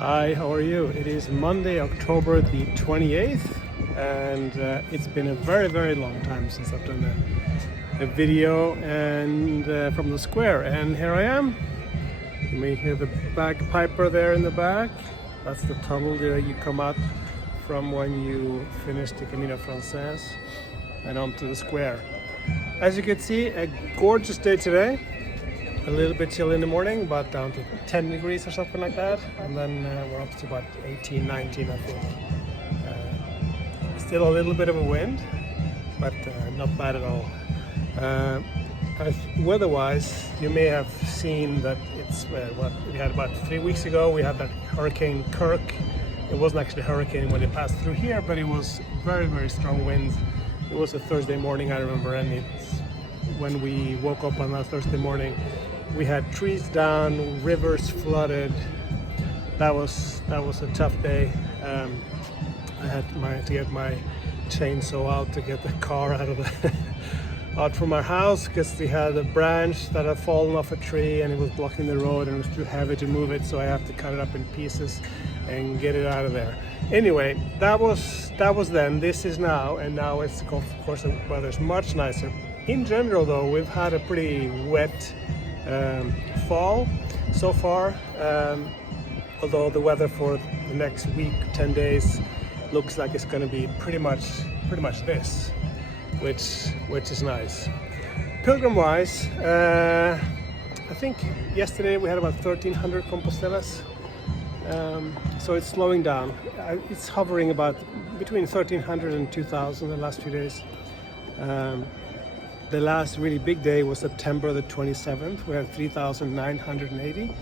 Hi, how are you? It is Monday, October the 28th, and it's been a very long time since I've done a video and from the square, and here I am. You may hear the bagpiper there in the back. That's the tunnel that you come out from when you finish the Camino Frances and onto the square. As you can see, a gorgeous day today. A little bit chill in the morning, but down to 10 degrees or something like that, and then we're up to about 18, 19 I think. Still a little bit of a wind, but not bad at all. Weather-wise, you may have seen that it's what we had about 3 weeks ago. We had that Hurricane Kirk. It wasn't actually a hurricane when it passed through here, but it was very strong winds. It was a Thursday morning, I remember, and it's when we woke up on that Thursday morning, we had trees down, rivers flooded. That was a tough day. I had to get my chainsaw out to get the car out from our house, because we had a branch that had fallen off a tree and it was blocking the road and it was too heavy to move it, so I have to cut it up in pieces and get it out of there. Anyway, that was then. This is now, and now it's, of course, the weather's much nicer. In general though, we've had a pretty wet fall so far, although the weather for the next week, 10 days, looks like it's going to be pretty much this, which is nice. Pilgrim wise, I think yesterday we had about 1,300 Compostelas, so it's slowing down. It's hovering about between 1,300 and 2,000 the last few days. The last really big day was September the 27th. We had 3,980.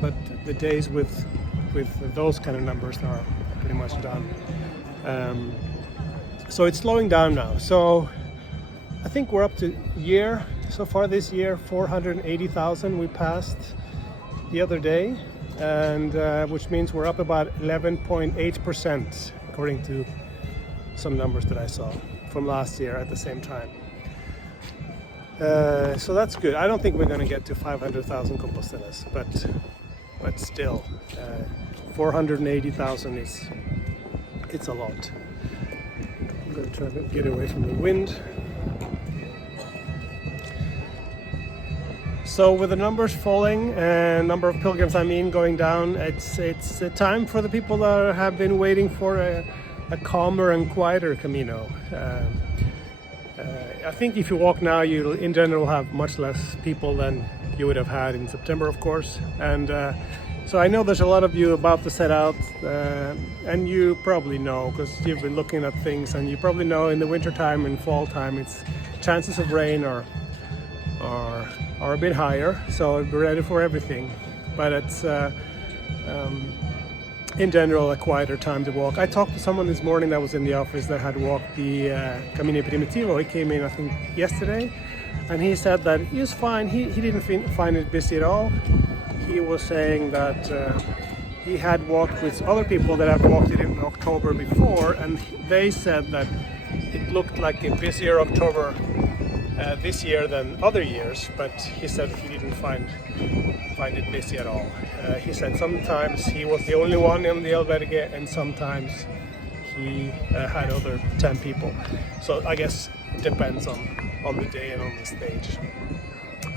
But the days with those kind of numbers are pretty much done. So it's slowing down now. So I think we're up to so far this year, 480,000 we passed the other day, and which means we're up about 11.8% according to some numbers that I saw from last year at the same time. So that's good. I don't think we're going to get to 500,000 Compostelas, but still, 480,000 it's a lot. I'm going to try to get away from the wind. So with the numbers falling and number of pilgrims going down, it's a time for the people that have been waiting for a calmer and quieter Camino. I think if you walk now, you'll in general have much less people than you would have had in September, of course. And so I know there's a lot of you about to set out, and you probably know, because you've been looking at things, and you probably know in the winter time and fall time, it's chances of rain are a bit higher, so be ready for everything. But it's in general a quieter time to walk. I talked to someone this morning that was in the office that had walked the Camino Primitivo. He came in I think yesterday, and he said that he was fine. He didn't find it busy at all. He was saying that he had walked with other people that have walked it in October before, and they said that it looked like a busier October this year than other years, but he said he didn't find it busy at all. He said sometimes he was the only one in the albergue, and sometimes he had other 10 people. So I guess it depends on the day and on the stage.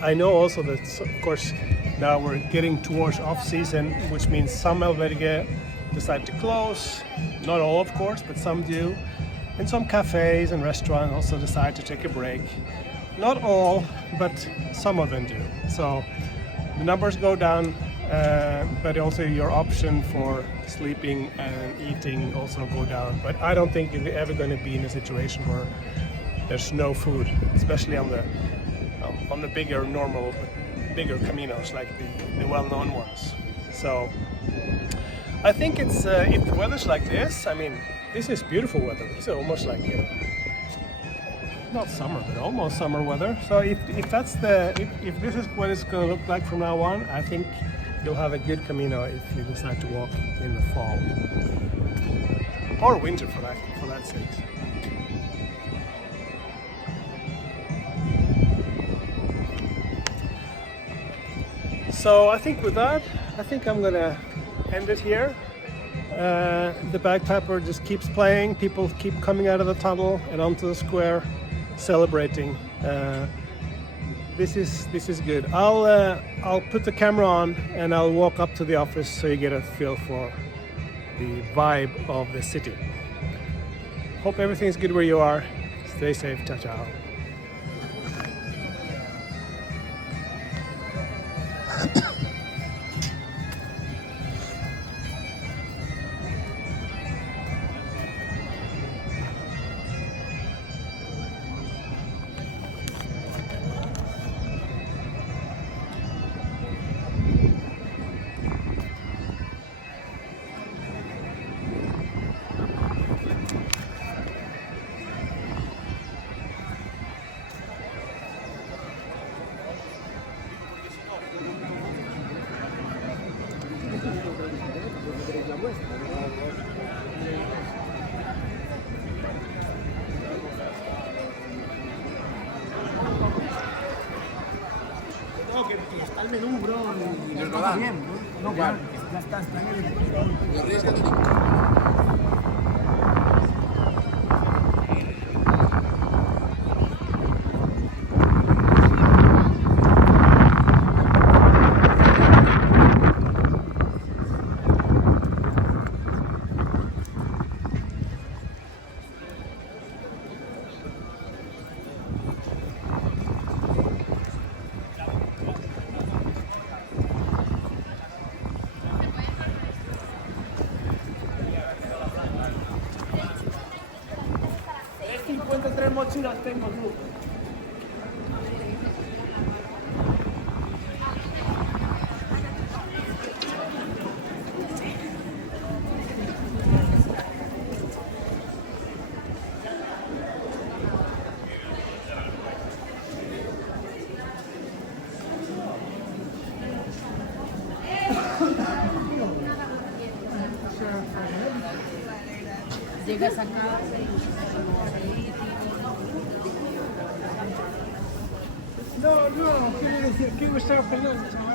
I know also that, of course, now we're getting towards off-season, which means some albergue decide to close. Not all, of course, but some do. And some cafes and restaurants also decide to take a break. Not all, but some of them do. So the numbers go down, but also your option for sleeping and eating also go down. But I don't think you're ever going to be in a situation where there's no food, especially on the bigger Caminos, like the well-known ones. So I think it's if the weather's like this, I mean, this is beautiful weather. It's almost like not summer, but almost summer weather. So if this is what it's going to look like from now on, I think you'll have a good Camino if you decide to walk in the fall or winter for that sake. So I think with that, I think I'm gonna end it here. The bagpiper just keeps playing. People keep coming out of the tunnel and onto the square, celebrating. This is good. I'll put the camera on and I'll walk up to the office so you get a feel for the vibe of the city. Hope everything's good where you are. Stay safe. Ciao, ciao. No, que está el menú, bro. Y nos lo dan. Bien, ¿no? No, claro, ya está en el menú. Y arriesgate. Tres mochilas tengo tú. Llegas acá. No, quiero decir, quiero estar perdón, chaval.